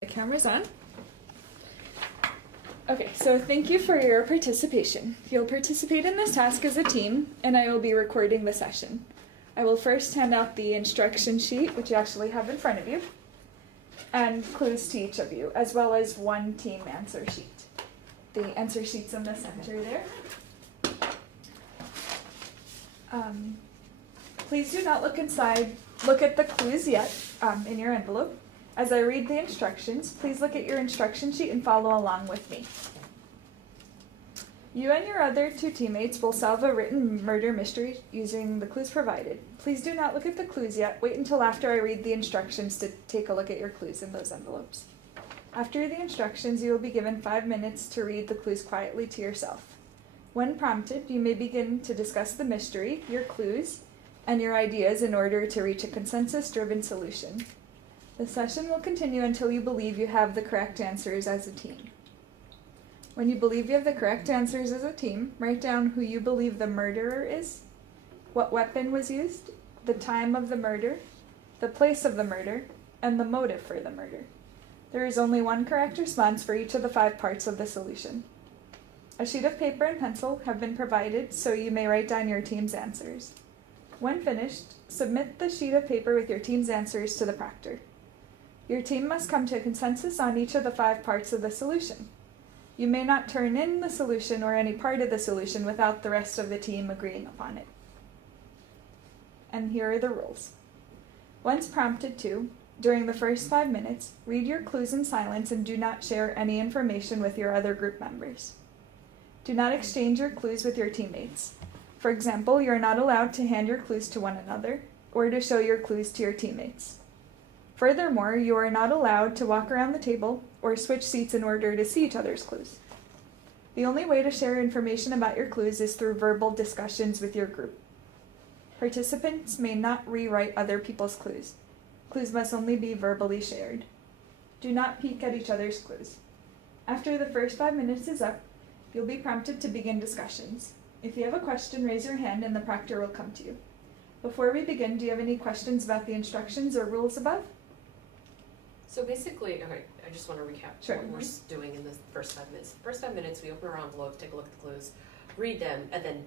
The camera's on. Okay, so thank you for your participation. You'll participate in this task as a team, and I will be recording the session. I will first hand out the instruction sheet, which you actually have in front of you, and clues to each of you, as well as one team answer sheet. The answer sheet's in the center there. Please do not look at the clues yet in your envelope. As I read the instructions, please look at your instruction sheet and follow along with me. You and your other two teammates will solve a written murder mystery using the clues provided. Please do not look at the clues yet. Wait until after I read the instructions to take a look at your clues in those envelopes. After the instructions, you will be given 5 minutes to read the clues quietly to yourself. When prompted, you may begin to discuss the mystery, your clues, and your ideas in order to reach a consensus-driven solution. The session will continue until you believe you have the correct answers as a team. When you believe you have the correct answers as a team, write down who you believe the murderer is, what weapon was used, the time of the murder, the place of the murder, and the motive for the murder. There is only one correct response for each of the 5 parts of the solution. A sheet of paper and pencil have been provided so you may write down your team's answers. When finished, submit the sheet of paper with your team's answers to the proctor. Your team must come to a consensus on each of the 5 parts of the solution. You may not turn in the solution or any part of the solution without the rest of the team agreeing upon it. And here are the rules. Once prompted to, during the first 5 minutes, read your clues in silence and do not share any information with your other group members. Do not exchange your clues with your teammates. For example, you are not allowed to hand your clues to one another or to show your clues to your teammates. Furthermore, you are not allowed to walk around the table or switch seats in order to see each other's clues. The only way to share information about your clues is through verbal discussions with your group. Participants may not rewrite other people's clues. Clues must only be verbally shared. Do not peek at each other's clues. After the first 5 minutes is up, you'll be prompted to begin discussions. If you have a question, raise your hand and the proctor will come to you. Before we begin, do you have any questions about the instructions or rules above? So basically, okay, I just want to recap Sure. what we're doing in the first 5 minutes. First 5 minutes, we open our envelope, take a look at the clues, read them, and then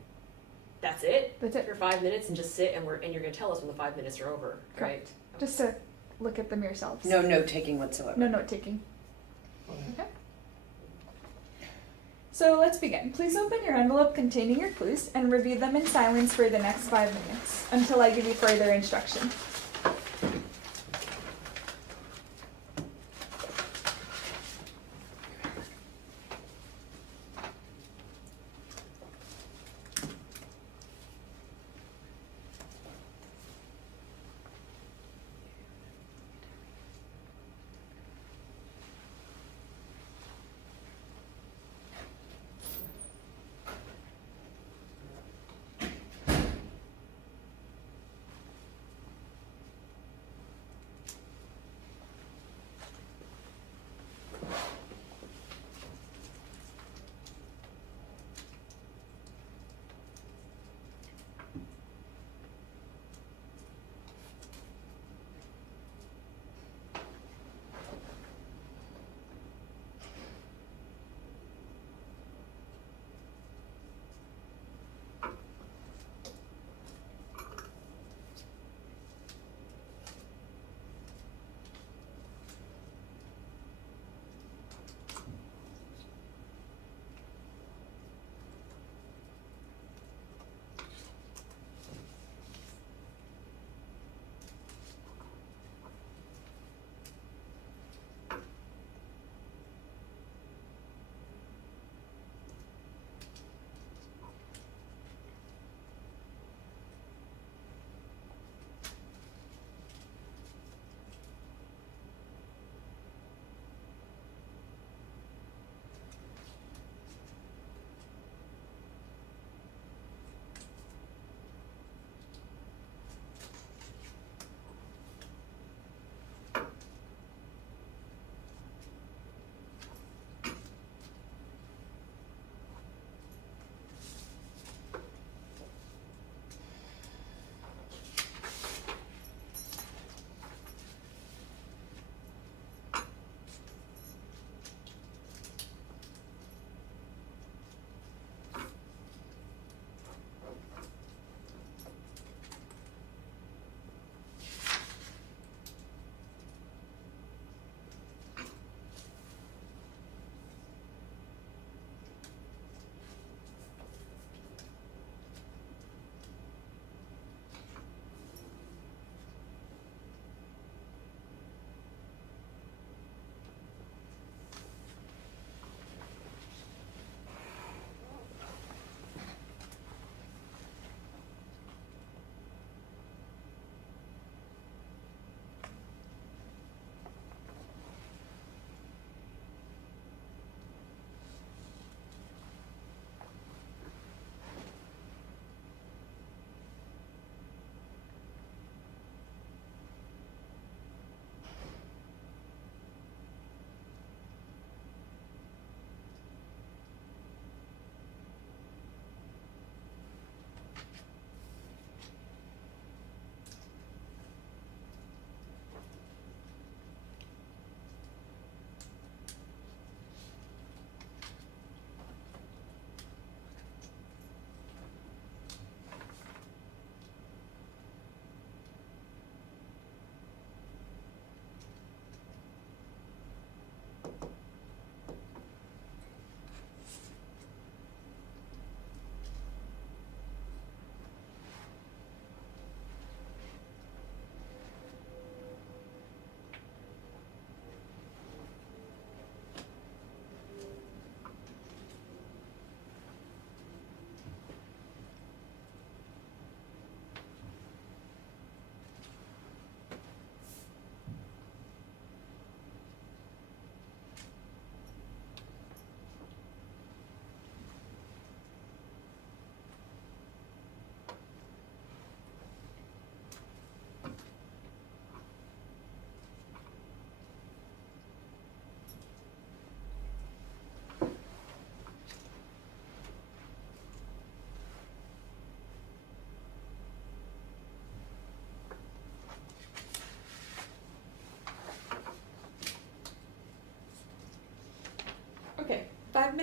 that's it? That's it. For 5 minutes and just sit and you're going to tell us when the 5 minutes are over, Correct. right? Just to look at them yourselves. No note taking whatsoever. No note taking. Okay. Okay. So let's begin. Please open your envelope containing your clues and review them in silence for the next 5 minutes until I give you further instruction.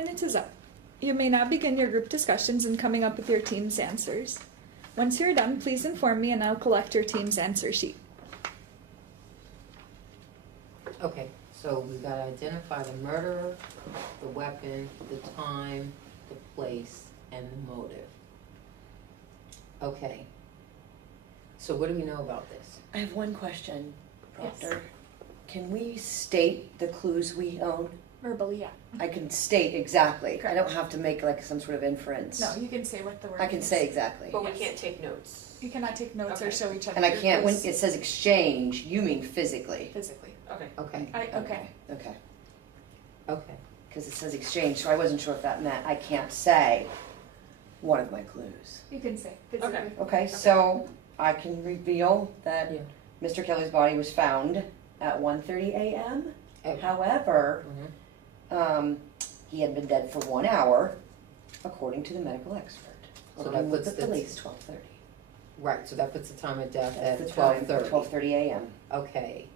minutes is up. You may now begin your group discussions and coming up with your team's answers. Once you're done, please inform me and I'll collect your team's answer sheet. Okay, so we've got to identify the murderer, the weapon, the time, the place, and the motive. Okay. So what do we know about this? I have one question, Yes. Proctor. Can we state the clues we own? Verbally, yeah. I can state exactly. I Correct. don't have to make like some sort of inference. No, you can say what the word I can is. say exactly. But we Yes. can't take notes. You cannot take notes or Okay. show each other And I your can't, when clues it says exchange, you mean physically. physically. Okay. Okay, Okay. Okay. okay. Because it says exchange, so I wasn't sure if that meant I can't say one of my clues. You can say physically. Okay. Okay, so I can reveal that Yeah. Mr. Kelly's body was found at 1:30 a.m. Okay. However, Mhm. he had been dead for 1 hour, according to the medical expert. So According that with puts the the- police, 12:30. Right, so that puts the time of death That's at the time, 12:30. 12:30 a.m. Okay.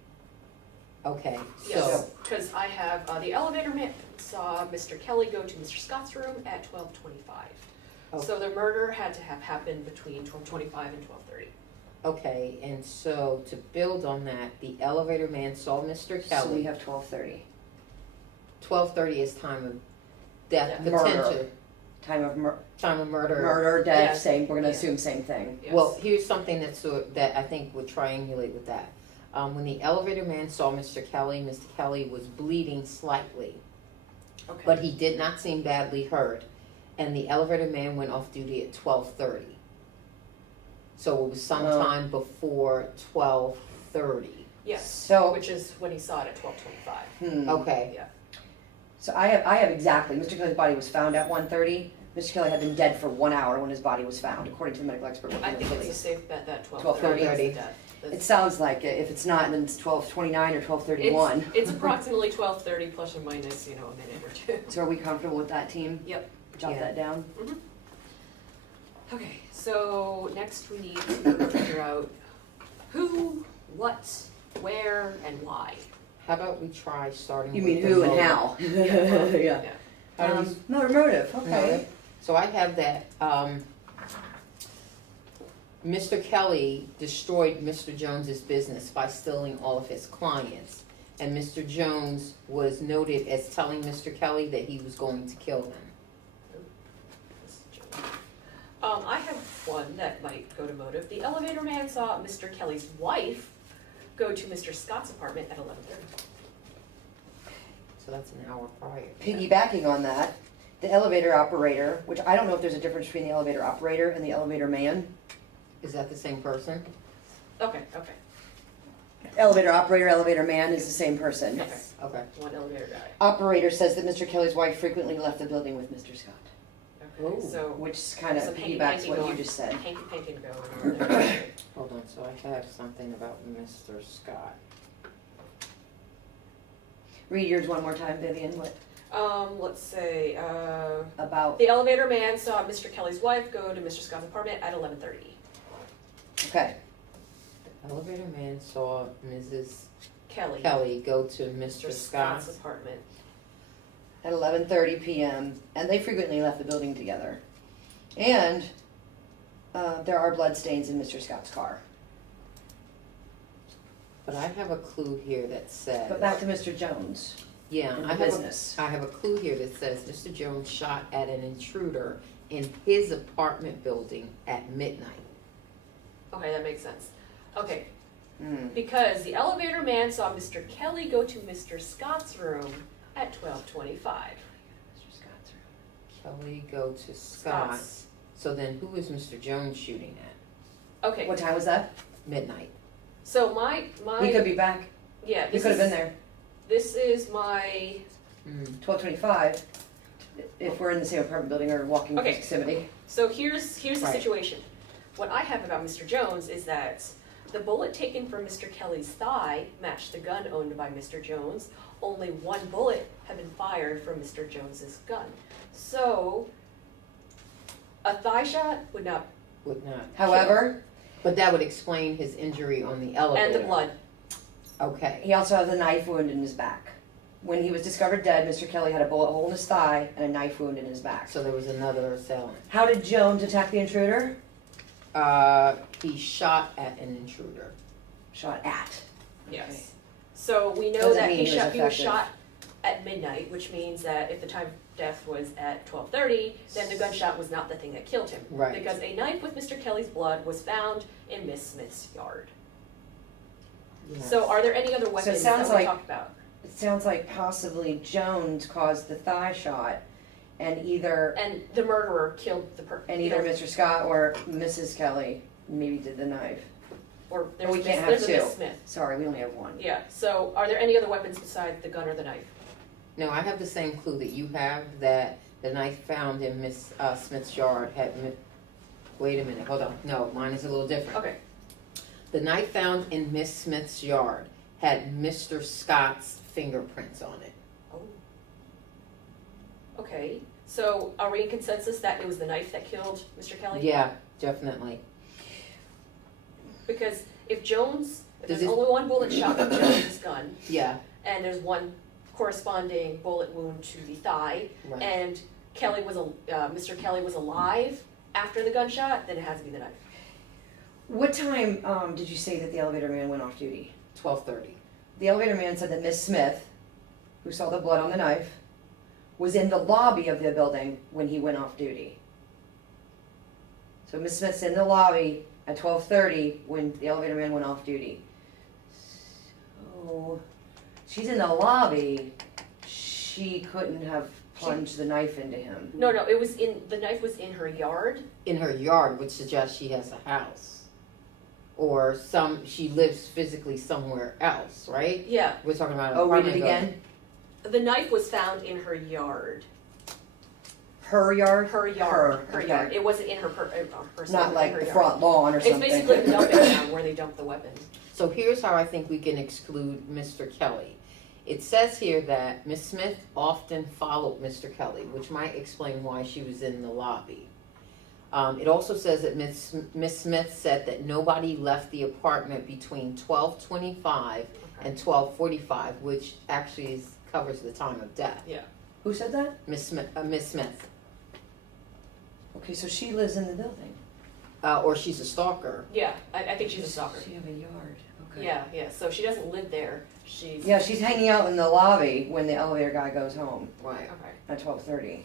Okay, Yes, so, because I have, the elevator man saw Mr. Kelly go to Mr. Scott's room at 12:25. Oh. So the murder had to have happened between 12:25 and 12:30. okay, and so to build on that, the elevator man saw Mr. So we Kelly. have 12:30. 12:30 is time of death, Yeah. Murder. potential, Time of time of murder. murder, death, Yes. same, we're gonna Yeah. assume same thing. Yes. Well, here's something that I think would triangulate with that. When the elevator man saw Mr. Kelly was bleeding slightly, Okay. but he did not seem badly hurt, and the elevator man went off duty at 12:30. So it was sometime before 12:30. Yes, So, which is when he saw it at 12:25. Okay, Yeah. So I have exactly, Mr. Kelly's body was found at 1:30. Mr. Kelly had been dead for 1 hour when his body was found, according to the medical expert. I working with think the it's a police. safe bet that 12:30. 12:30 is the death. It sounds like it. If it's not, then it's 12:29 or 12:31. It's approximately 12:30 plus or minus, a minute or two. So are we comfortable with that, team? Yep. Jot Yeah. that down. Okay, so next we need to figure out who, what, where, and why. how about we try starting You with mean the who and motive? how? Yeah. Yeah. How do we Motive, okay. Motive. So I have that, Mr. Kelly destroyed Mr. Jones's business by stealing all of his clients. And Mr. Jones was noted as telling Mr. Kelly that he was going to kill him. I have one that might go to motive. The elevator man saw Mr. Kelly's wife go to Mr. Scott's apartment at 11:30. So that's an hour prior. Piggybacking on that, the elevator operator, which I don't know if there's a difference between the elevator operator and the elevator man. Is that the same person? Okay. Elevator operator, elevator man is the same person. Okay. Okay. One elevator guy. Operator says that Mr. Kelly's wife frequently left the building with Mr. Scott, Okay, Ooh. so which kind of some hanky piggybacks panky what you going. just said. Hanky panky going on there. Hold on, so I have something about Mr. Scott. Read yours one more time, Vivian. What Let's say, about? the elevator man saw Mr. Kelly's wife go to Mr. Scott's apartment at 11:30. Okay. The elevator man saw Mrs. Kelly. Kelly go to Mr. Scott's. apartment. At 11:30 p.m. and they frequently left the building together. And there are blood stains in Mr. Scott's car. But I have a clue here that says. But back to Mr. Jones Yeah, and I the have business. I have a clue here that says Mr. Jones shot at an intruder in his apartment building at midnight. Okay, that makes sense. Okay, Hmm. because the elevator man saw Mr. Kelly go to Mr. Scott's room at 12:25. Mr. Scott's room. Kelly go to Scott's. So then who is Mr. Jones shooting at? Okay, What time was that? Midnight. so my He could be back. yeah, He this could have is, been there. This is my 12:25. If we're in the same apartment building or walking Okay. proximity. So here's the Right. situation. What I have about Mr. Jones is that the bullet taken from Mr. Kelly's thigh matched the gun owned by Mr. Jones. Only one bullet had been fired from Mr. Jones's gun. So a thigh shot would not, Would not. However, But that would explain his injury on the elevator. and the blood. Okay. he also has a knife wound in his back. When he was discovered dead, Mr. Kelly had a bullet hole in his thigh and a knife wound in his back. So there was another assailant. How did Jones attack the intruder? He shot at an intruder. Shot at. Yes. So we know Doesn't that mean he he was was effective. shot at midnight, which means that if the time of death was at 12:30, then the gunshot was not the thing that killed him. Right. Because a knife with Mr. Kelly's blood was found in Miss Smith's yard. Yes. So are there any other weapons sounds that we like- talked about? It sounds like possibly Jones caused the thigh shot, and either And the murderer killed the person. Mr. Scott or Mrs. Kelly maybe did the knife. Or But we can't have there's a two. Miss Smith. Sorry, we only have one. Yeah, so are there any other weapons besides the gun or the knife? No, I have the same clue that you have, that the knife found in Miss Smith's yard had, wait a minute, hold on, no, mine is a little different. Okay, The knife found in Miss Smith's yard had Mr. Scott's fingerprints on it. oh. Okay, so are we in consensus that it was the knife that killed Mr. Kelly? Yeah, definitely. Because if Jones, if Does there's it- only one bullet shot from Jones's gun, Yeah, and there's one corresponding bullet wound to the thigh, right. and Mr. Kelly was alive after the gunshot, then it has to be the knife. What time did you say that the elevator man went off duty? 12:30. The elevator man said that Miss Smith, who saw the blood on the knife, was in the lobby of the building when he went off duty. So Miss Smith's in the lobby at 12:30 when the elevator man went off duty. So she's in the lobby. She couldn't have plunged the knife into him. No, the knife was in her yard. In her yard, which suggests she has a house. Or she lives physically somewhere else, right? Yeah, We're talking about an Oh, read it apartment building. again. the knife was found in her yard. Her yard. Her yard. Her okay. yard. It wasn't in her personal. Not in like her the yard. front lawn or It's something. basically the dumping ground where they dump the weapons. So here's how I think we can exclude Mr. Kelly. It says here that Miss Smith often followed Mr. Kelly, which might explain why she was in the lobby. It also says that Miss Smith said that nobody left the apartment between 12:25 and 12:45, which actually covers the time of death. Who said that? Miss Smith. Okay, so she lives in the building. Or she's a stalker. Yeah, I think she's a stalker. She have a yard. Okay. Yeah, so she doesn't live there. She's. Yeah, she's hanging out in the lobby when the elevator guy goes home Right. Okay. at 12:30.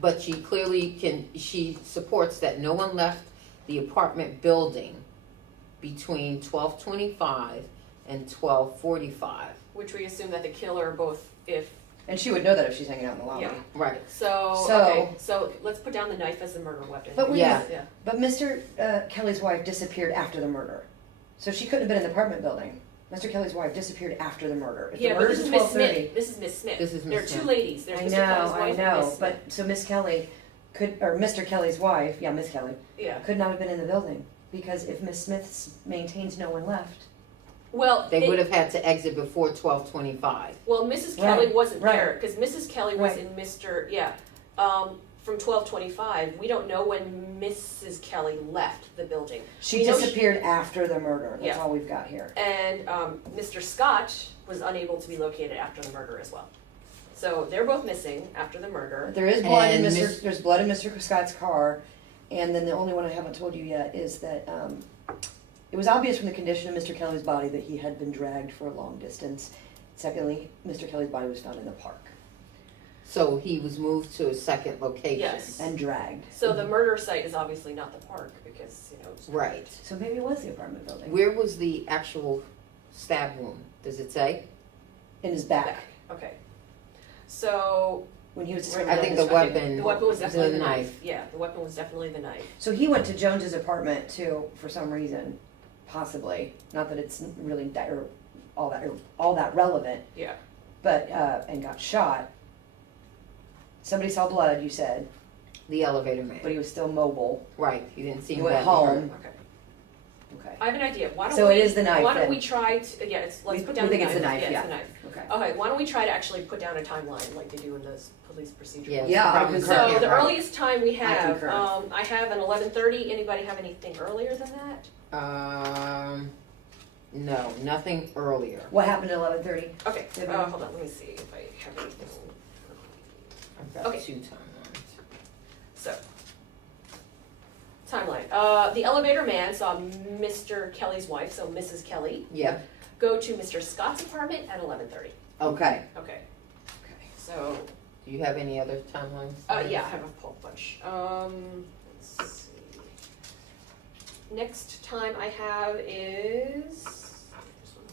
But she clearly she supports that no one left the apartment building between 12:25 and 12:45. Which we assume that the killer if. And she would know that if she's hanging out in the lobby. Yeah. Right. So, So- okay, so let's put down the knife as the murder weapon. But wait, Yeah. Yeah. But Mr. Kelly's wife disappeared after the murder. So she couldn't have been in the apartment building. Mr. Kelly's wife disappeared after the murder. If Yeah, the but murder's this is at Miss 12:30. Smith. This is Miss Smith. This is There are Miss two Smith. ladies. There's I Mr. know, Kelly's wife I and know. Miss Smith. But so Miss Kelly or Mr. Kelly's wife, yeah, Miss Kelly, Yeah. could not have been in the building. Because if Miss Smith maintains no one left. Well, They would have had to exit before 12:25. Well, Mrs. Kelly Right, wasn't right. there because Mrs. Kelly was Right. in from 12:25. We don't know when Mrs. Kelly left the building. She We know disappeared after the murder. That's Yeah. all we've got here. And Mr. Scott was unable to be located after the murder as well. So they're both missing after the murder. There is blood in And Mr. There's blood in Mr. Scott's car, and then the only one I haven't told you yet is that it was obvious from the condition of Mr. Kelly's body that he had been dragged for a long distance. Secondly, Mr. Kelly's body was found in the park So he was moved to a second location. Yes. and dragged. So the murder site is obviously not the park because it's Right. So maybe it was the apartment building. Where was the actual stab wound? Does it say? In his back back. Okay. So when he was. Right, I think the okay, weapon. the weapon was definitely the the knife. Yeah, the weapon was definitely the knife. So he went to Jones's apartment too, for some reason, possibly. Not that it's really all that relevant, Yeah. but and got shot. Somebody saw blood, you said, The elevator man. but he was still mobile. Right. He didn't seem He went badly hurt. home. Okay. Okay. I have an idea. Why don't So we? it is the knife, Why don't then. we try to? Yeah, let's We- put down we think the it's the knife, Yeah, yeah. it's the knife. Okay. Okay. Why don't we try to actually put down a timeline like they do in those police procedure? Yeah. books? Yeah, I Probably concur. So yeah, the right. earliest time we I have, concur. I have an 11:30. Anybody have anything earlier than that? No, nothing earlier. What happened at 11:30? Okay, Did we- hold on, let me see if I have anything. I've got Okay. 2 timelines. So, timeline. The elevator man saw Mr. Kelly's wife, so Mrs. Kelly, Yep, go to Mr. Scott's apartment at 11:30. Okay. Okay. Okay. So, do you have any other timelines? yeah, I have a whole bunch. Let's see. Next time I have is. There's one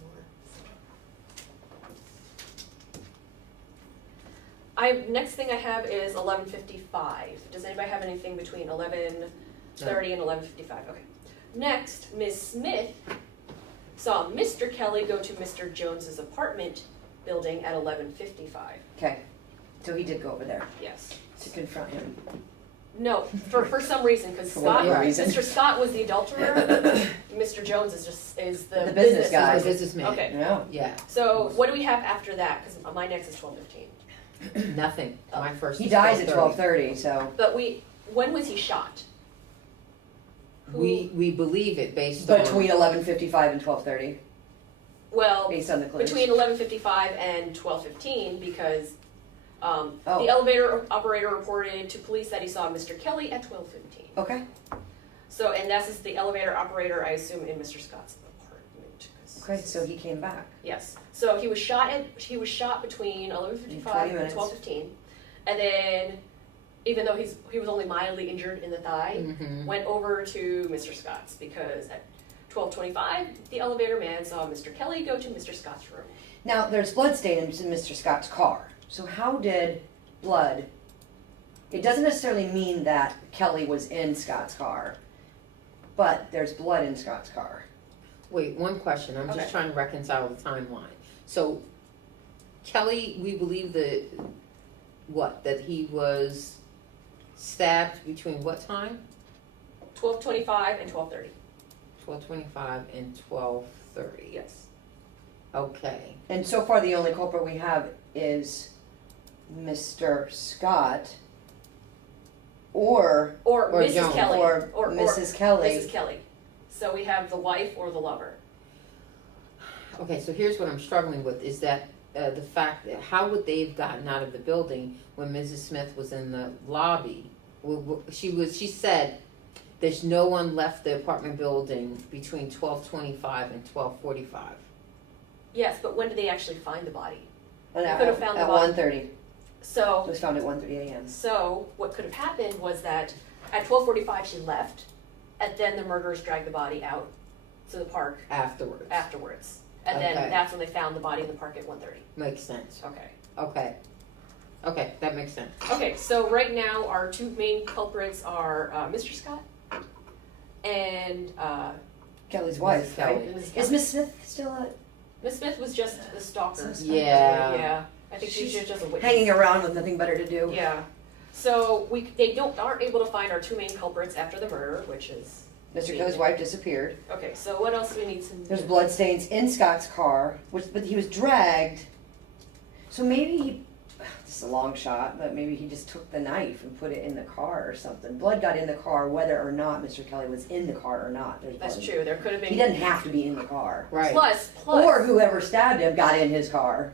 more. Next thing I have is 11:55. Does anybody have anything between 11:30 and 11:55? Okay. Next, Ms. Smith saw Mr. Kelly go to Mr. Jones's apartment building at 11:55. Okay. So he did go over there Yes. to confront him. No, for some reason, because For Scott, whatever reason. Mr. Scott was the adulterer. Mr. Jones is the The business guy. The businessman. Okay. Yeah. Yeah, So what do we have after that? Because my next is 12:15. nothing. My first He is dies at 12:30. 12:30, so. But when was he shot? Who- We believe it based on. Between 11:55 and 12:30, Well, based on the clues. between 11:55 and 12:15, because Oh. the elevator operator reported to police that he saw Mr. Kelly at 12:15. Okay. So, and that's just the elevator operator, I assume, in Mr. Scott's apartment. 'Cause- Okay, so he came back. Yes. So he was shot between 11:55 and minutes. 12:15, and then, even though he was only mildly injured in the thigh, Mhm. went over to Mr. Scott's because at 12:25 the elevator man saw Mr. Kelly go to Mr. Scott's room. Now, there's blood stains in Mr. Scott's car. So how did blood, it doesn't necessarily mean that Kelly was in Scott's car, but there's blood in Scott's car. Wait, one question, I'm Okay. just trying to reconcile the timeline. So Kelly, we believe that he was stabbed between what time? 12:25 and 12:30. 12:25 and 12:30. Yes. Okay, And so far, the only culprit we have is Mr. Scott or Or Mrs. Jones. Kelly. or Or Mrs. Kelly. Mrs. Kelly. So we have the wife or the lover. okay, so here's what I'm struggling with, is that the fact that how would they have gotten out of the building when Mrs. Smith was in the lobby? She said there's no one left the apartment building between 12:25 and 12:45. Yes, but when did they actually find the body? And You could have found the at body. 1:30. It So, was found at 1:30 a.m. so what could have happened was that at 12:45 she left, and then the murderers dragged the body out to the park Afterwards. afterwards. And Okay. then that's when they found the body in the park at 1:30. Makes sense. Okay. Okay, that makes sense. Okay, so right now our two main culprits are Mr. Scott and Kelly's wife, Mrs. Kelly. right? Ms. Is Kelly. Miss Smith still Miss Smith was just the stalker. Yeah. Yeah, I think she's just a witness. hanging around with nothing better to do? Yeah. So they aren't able to find our two main culprits after the murder, which is Mr. Kelly's wife disappeared. okay. So what else do we need to? There's blood stains in Scott's car, but he was dragged. So maybe this is a long shot, but maybe he just took the knife and put it in the car or something. Blood got in the car, whether or not Mr. Kelly was in the car or not. There's That's blood. true. There could have been. He doesn't have to be in the car. Right. Plus. Or whoever stabbed him got in his car,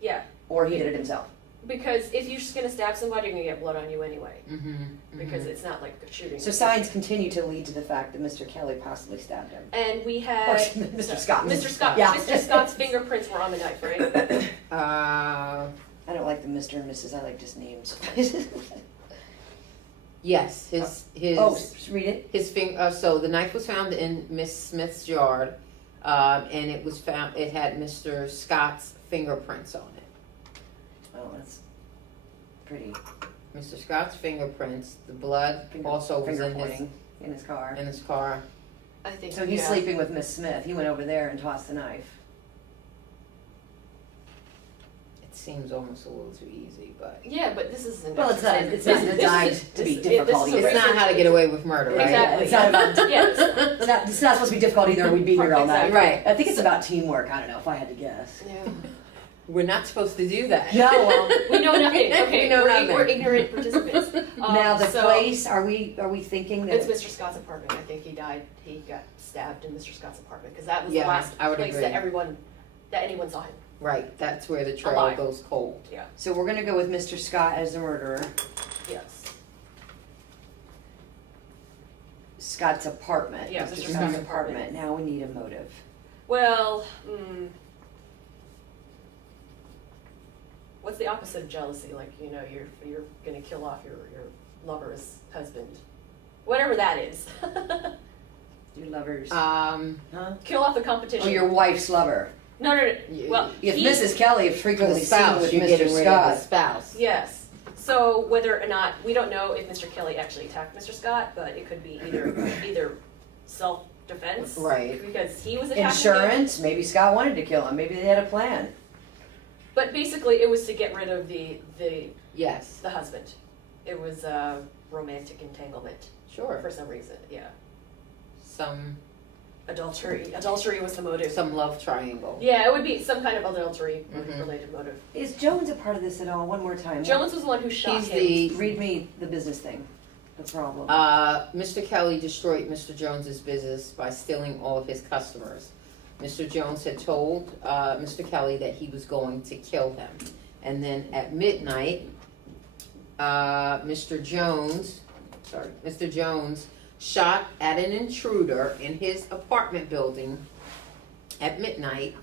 Yeah, or he did it himself. because if you're just gonna stab somebody, you're gonna get blood on you anyway. Mm-hmm. Because it's not like a shooting. So signs continue to lead to the fact that Mr. Kelly possibly stabbed him. And we Or had Mr. Scott. Mr. Scott. Yeah. Mr. Scott's fingerprints were on the knife, right? I don't like the Mr. and Mrs. I like just names. Yes, his Oh, read it. his finger. So the knife was found in Miss Smith's yard, and it was found. It had Mr. Scott's fingerprints on it. Oh, that's pretty. Mr. Scott's fingerprints. The blood also was finger in pointing in his car. his car. I think. So he's yeah. sleeping with Miss Smith. He went over there and tossed the knife. It seems almost a little too easy, but Yeah, but this is an Well, it's not- exercise. it's not This- designed this is- to be this- difficult this is a either. it's not how to get away with murder, right? Exactly. It's not about. Yes. It's not supposed to be difficult either. We'd be here all night. Exactly. Right. I think it's about teamwork. I don't know if I had to guess. Yeah. We're not supposed to do that. No, well, We know nothing, okay, We know nothing. we're ignorant participants. now the So, place, are we thinking It's that, Mr. Scott's apartment, I think he got stabbed in Mr. Scott's apartment, because that was Yeah, the last I would place agree. that anyone saw him. Right, that's where the trail Alive. goes cold. so we're gonna go with Mr. Scott as the murderer, Yes. Scott's apartment. Yeah, Mr. Mr. Scott's Scott's apartment, now we need a motive. Well, what's the opposite of jealousy? Like, you know, you're gonna kill off your lover's husband, whatever that is. Your lovers, Huh? Kill off the competition. oh, your wife's lover. No. You- Well, If he- Mrs. Kelly is The frequently seen spouse, with you're Mr. getting rid of the Scott, spouse. Yes. So whether or not, we don't know if Mr. Kelly actually attacked Mr. Scott, but it could be either self-defense. Right. Because he was attacking him. insurance, maybe Scott wanted to kill him, maybe they had a plan. But basically, it was to get rid of the Yes, husband. It was a romantic entanglement sure. for some reason, yeah. Some Adultery was the motive. love triangle. Yeah, it would be some kind of adultery Mhm. related motive. Is Jones a part of this at all? One more time. Jones was the one who shot He's him. the, Read me the business thing, the problem. Mr. Kelly destroyed Mr. Jones's business by stealing all of his customers. Mr. Jones had told, Mr. Kelly that he was going to kill him. And then at midnight, Mr. Jones shot at an intruder in his apartment building at midnight.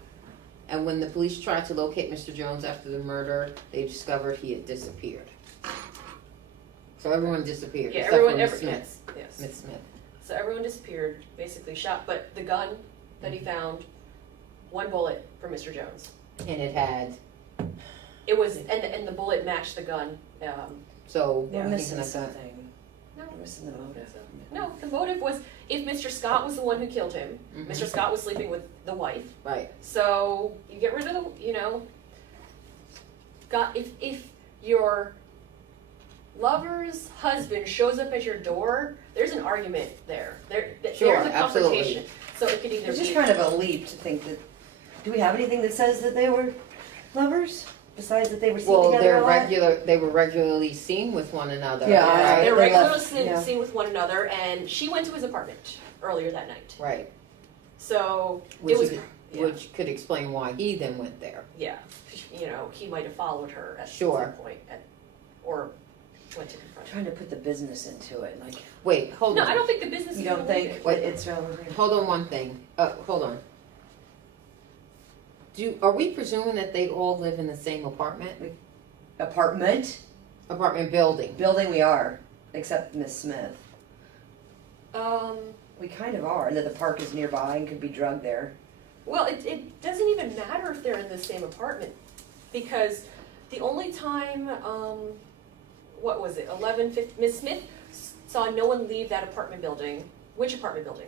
And when the police tried to locate Mr. Jones after the murder, they discovered he had disappeared. So everyone disappeared, Yeah, except for Miss Smith. Yes. Miss Smith. So everyone disappeared, basically shot, but the gun that he found, one bullet for Mr. Jones. And it had, It was, and the bullet matched the gun. so We're I'm missing thinking of that. something. No. We're missing the motive. No, the motive was if Mr. Scott was the one who killed him. Mhm. Mr. Scott was sleeping with the wife. Right, So you get rid of if your lover's husband shows up at your door, there's an argument there. Sure, There's a absolutely. confrontation. So it could either It's just be kind of a leap to think that, do we have anything that says that they were lovers? Besides that they were seen well, together a lot? they were regularly seen with one another. Yeah, right? they're they regularly left, yeah. seen with one another, and she went to his apartment earlier that night. Right, So which, it was, could, yeah, which could explain why he then went there. yeah, he might have followed her at Sure. some point, or went to confront her. Trying to put the business into it, like, Wait, hold No, on. I don't think the business. you is don't related. think it's relevant? Hold on one thing. Hold on. Are we presuming that they all live in the same apartment Apartment, building? building we are, except Miss Smith. We kind of are, and that the park is nearby and could be drugged there. Well, it doesn't even matter if they're in the same apartment, because the only time, what was it, 11:50, Miss Smith saw no one leave that apartment building. Which apartment building?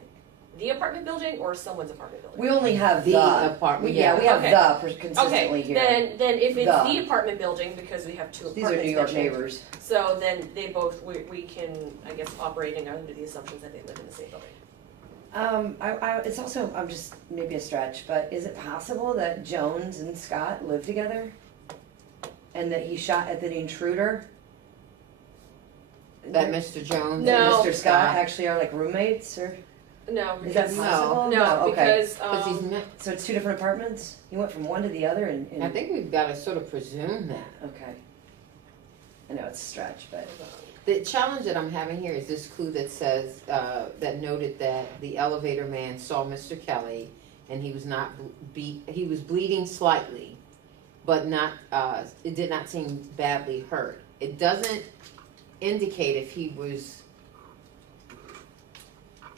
The apartment building or someone's apartment building? We only have The the. apartment, Yeah, we have Okay. the consistently Okay, here. then if it's The. the apartment building, because we have two These apartments are New York mentioned, neighbors. so then they both, we can, I guess, operating under the assumptions that they live in the same building. It's also, I'm just, maybe a stretch, but is it possible that Jones and Scott live together? And that he shot at the intruder? that Mr. Jones No. and Mr. Scott actually are like roommates, or, No, is that because, possible? no, Okay. because, Because he's met, So it's two different apartments? He went from one to the other and, I think we've got to sort of presume that. okay. I know it's a stretch, but, The challenge that I'm having here is this clue that says, that noted that the elevator man saw Mr. Kelly and he was not he was bleeding slightly, but not, it did not seem badly hurt. It doesn't indicate if he was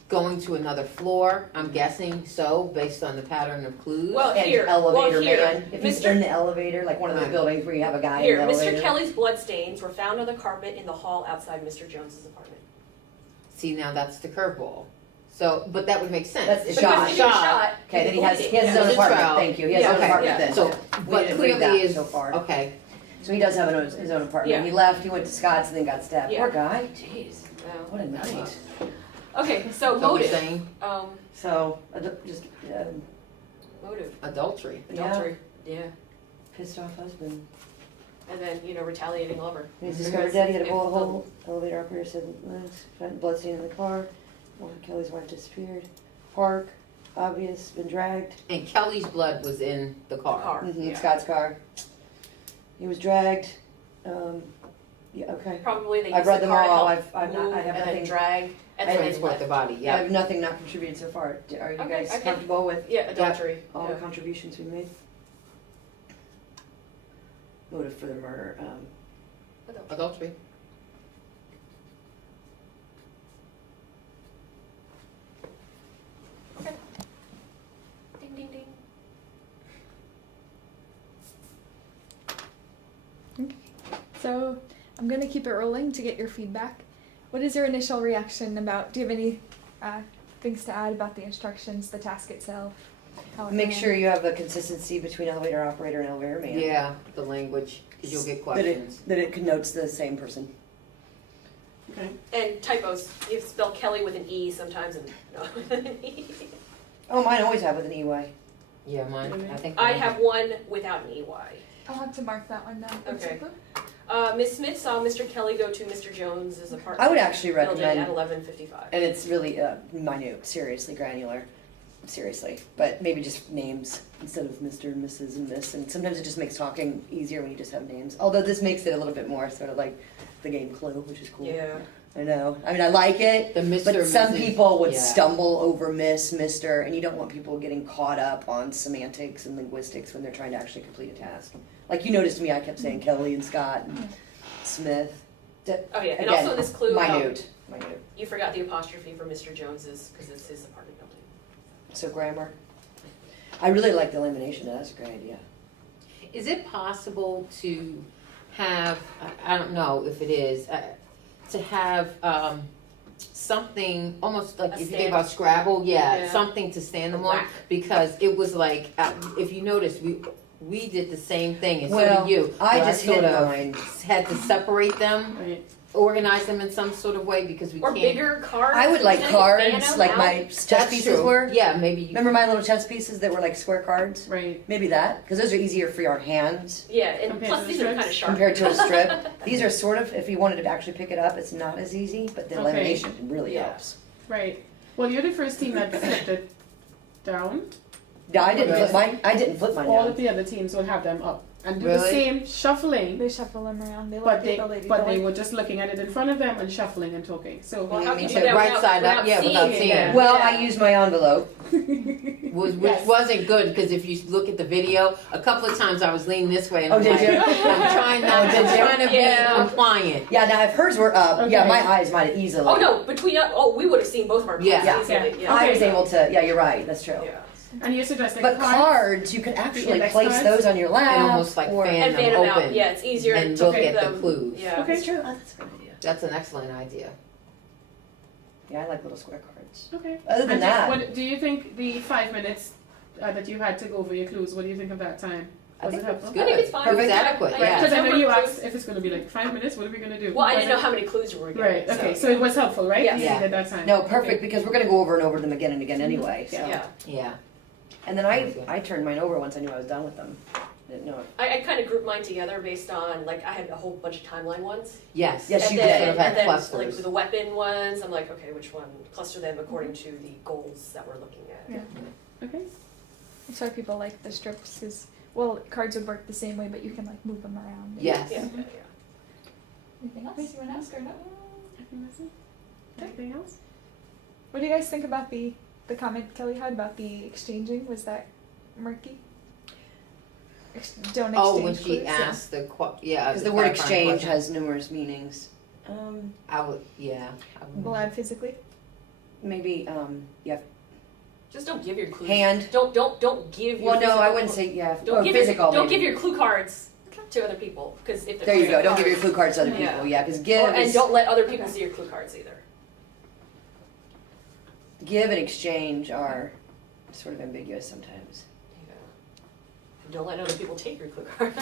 going to another floor. I'm guessing so, based on the pattern of clues. Well, and here, elevator here, man, if he's Mr. in the elevator, like one of those Right. buildings where you have a guy in Here, the elevator. Mr. Kelly's bloodstains were found on the carpet in the hall outside Mr. Jones's apartment. See, now that's the curveball. So, but that would make sense. That's the If shot. he was Because if he was shot, Okay, then he has his bleeding. own There's a apartment, trial. thank you, he has Yeah, his own okay, apartment yeah. then. So, We but didn't read clearly that is, so far. okay, So he does have his own apartment. Yeah. He left, he went to Scott's and then got stabbed. Yeah. Poor guy, jeez, Well, what a night. Okay, so so we're motive, saying So, just, motive, adultery. yeah. adultery, yeah. Pissed off husband. And then, retaliating lover. He's Because discovered dead. He had a if bullet the- hole. Elevator operator said found blood stain in the car. Kelly's wife disappeared. Park, obvious, been dragged. And Kelly's blood was in the car. Car. Mm-hmm. Yeah. Scott's car. He was dragged. Yeah, okay. Probably they I've use read the them car to all. help I've not. move I have and nothing. then drag and then Transport lift. the body, I yeah. have nothing not contributed so far. Are you Okay, guys I can- comfortable with Yeah, adultery. all Yeah. the contributions we made? Motive for the murder. Adultery. Adultery. Ding, ding, ding. So I'm gonna keep it rolling to get your feedback. What is your initial reaction about? Do you have any things to add about the instructions, the task itself? How it Make ran? sure you have a consistency between elevator operator and elevator man. Yeah, the language, because you'll get That it, questions. that it connotes the same person. Okay. And typos. You spell Kelly with an E sometimes and no with an E. Oh, mine always have with an EY. Yeah, mine, I think. I mine- have one without an EY. I'll have to mark that one down. Okay. Ms. Smith saw Mr. Kelly go to Mr. Jones's apartment. I would actually building recommend, at 11:55. and it's really minute, seriously granular, seriously, but maybe just names instead of Mr. and Mrs. and Miss, and sometimes it just makes talking easier when you just have names. Although this makes it a little bit more sort of like the game Clue, which is cool. Yeah. I know. I mean, I like it. The Mr. But some Mrs. people would yeah. stumble over Miss, Mr., and you don't want people getting caught up on semantics and linguistics when they're trying to actually complete a task. Like you noticed me, I kept saying Kelly and Scott and Smith. That, Oh yeah, and again, also in this clue, minute. you forgot the apostrophe for Mr. Jones's because it's his apartment building. So grammar. I really like the elimination. That's a great idea. Is it possible to have, I don't know if it is, to have something, almost like A if you think stand. about Scrabble, yeah, Yeah. something to stand them on? Whack. Because it was like, if you notice, we did the same thing, and so Well, did you. I where just sort hid of mine. had to separate them, Right. organize them in some sort of way, because we Or can't. bigger cards. I would like Kind of fan cards, them like out. my chess That's pieces true. were. Yeah, maybe you. Remember my little chess pieces that were like square cards? Right. Maybe that, because those are easier for your hands. Yeah, and Compared plus to the these are kind of strips? sharp. Compared to a strip. These are sort of, if you wanted to actually pick it up, it's not as easy, but the Okay. elimination really Yeah. helps. Right. Well, you're the first team that flipped it down. Yeah, I didn't Okay. flip mine. I didn't flip mine All down. of the other teams will have them up and do the Really? same shuffling, They shuffle them around. They but like they the lady but they going. were just looking at it in front of them and shuffling and talking. So Well, how can you So do that right without, side up, without yeah, seeing? without it? seeing. Yeah. Well, Yeah. I used my envelope. Which Yes. wasn't good, because if you look at the video, a couple of times I was leaning this way and Oh, I'm did like, you? I'm trying not, Oh, did I'm you? trying to Yeah. be compliant. Yeah, now if hers were up, yeah, Okay. my eyes might have easily. Oh no, between us, we would have seen both of our Yeah. cards Yeah. easily. Yeah. I Okay. was able to. Yeah, you're right. That's true. Yeah. and you're suggesting But cards. cards, you could actually index place cards? those on your lap. And almost like or, fan And them fan them out. open Yeah, it's easier and to look pick at the them. clues. Yeah. Okay. That's true. Oh, that's a good idea. That's an excellent idea. Yeah, I like little square cards. Okay. Other than And that, what do you think the 5 minutes that you had to go over your clues? What do you think of that time? I Was think it that's helpful? Good. I think it's fine. Perfect. It was adequate, I- yeah. Because I know you Number of asked if it's going to be like 5 minutes. What are we going to do? Well, I Was didn't know it- how many clues we were getting. Right. Okay. So it was helpful, right? Yeah. You Yeah. needed that time. no, perfect Okay. because we're gonna go over and over them again and again anyway. So. Yeah. Yeah. And then I turned mine over once I knew I was done with them. Didn't know. I kind of grouped mine together based on, like, I had a whole bunch of timeline ones. Yes. Yes, and you then, did. Sort of had and then, clusters. like, the weapon ones, I'm like, okay, which one? Cluster them according to the goals that we're looking at. Yeah. Okay. That's why people like the strips, because, well, cards would work the same way, but you can, like, move them around. Yes. Yeah, yeah, Anything else you want to ask or no? I think that's it. Anything else? What do you guys think about the comment Kelly had about the exchanging? Was that murky? Don't exchange Oh, when she clues? Yeah. asked yeah. Because the word clarifying exchange question. has numerous meanings. I would, yeah. I would- We'll add physically. Maybe yeah. Just don't give your clues. Hand. Don't give. Your Well, no, I physical wouldn't clue- say yeah. Don't or give physical. Your, don't maybe. give your clue cards to other people because if There you go. they're Don't give your cards- clue cards to other Yeah. people. Yeah, because give and is, don't let other people see your clue cards either. give and exchange are sort of ambiguous sometimes. And don't let other people take your clue cards.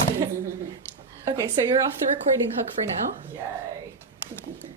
Okay, so you're off the recording hook for now. Yay.